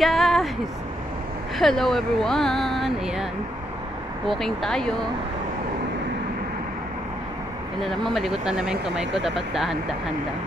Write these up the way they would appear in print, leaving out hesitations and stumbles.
guys! Hello everyone! Ayan. Walking tayo. Yun na naman, maligot na naman yung kamay ko. Dapat dahan-dahan lang.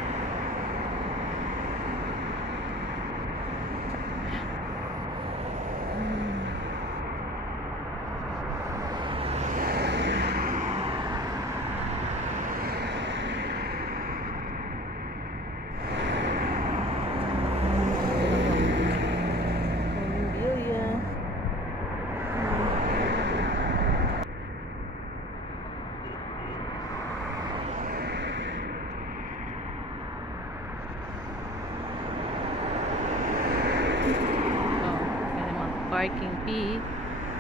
Parking fee.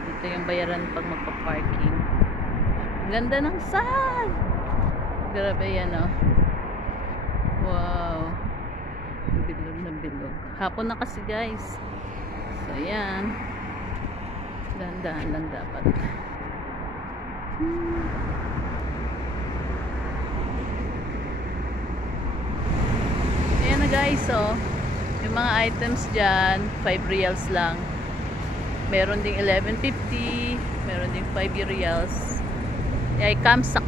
Dito yung bayaran pag magpa-parking. Ganda ng sun! Grabe yan, oh. Wow. Bilog na bilog. Hapon na kasi, guys. So, yan. Dahan-dahan lang dapat. Ayan na, guys, oh. Yung mga items dyan, 5 reals lang. Meron ding 11.50, meron ding 5 reals. Ay, kamsa.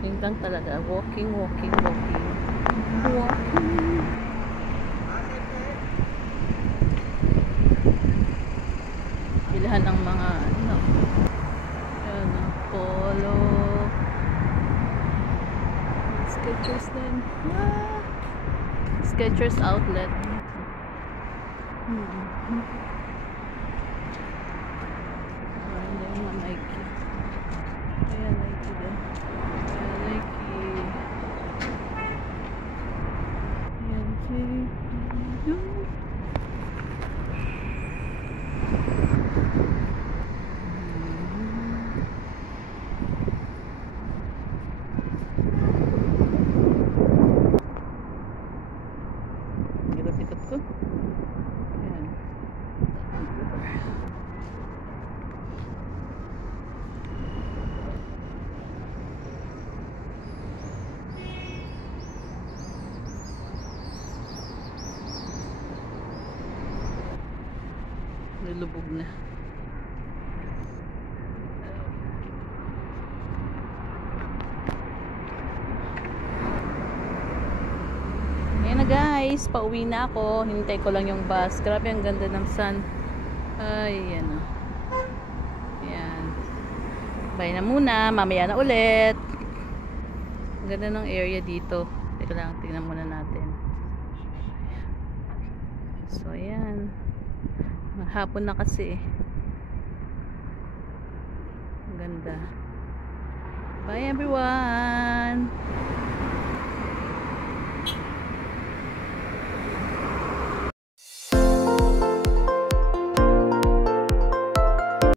Hintang talaga, walking. Bilhan ng mga ano, yan, polo, Skechers din. Skechers outlet. Ayan yung mga Nike. Ayan, Nike din. Ikot ko. Ayan. Nilubog na. Ayan na, guys, pauwi na ako. Hintay ko lang yung bus. Grabe, ang ganda ng sun. Ay, yan o. Ayan. Bye na muna. Mamaya na ulit. Ang ganda ng area dito. Teka lang, tingnan muna natin. So, ayan. Hapon na kasi. Ang ganda. Bye everyone!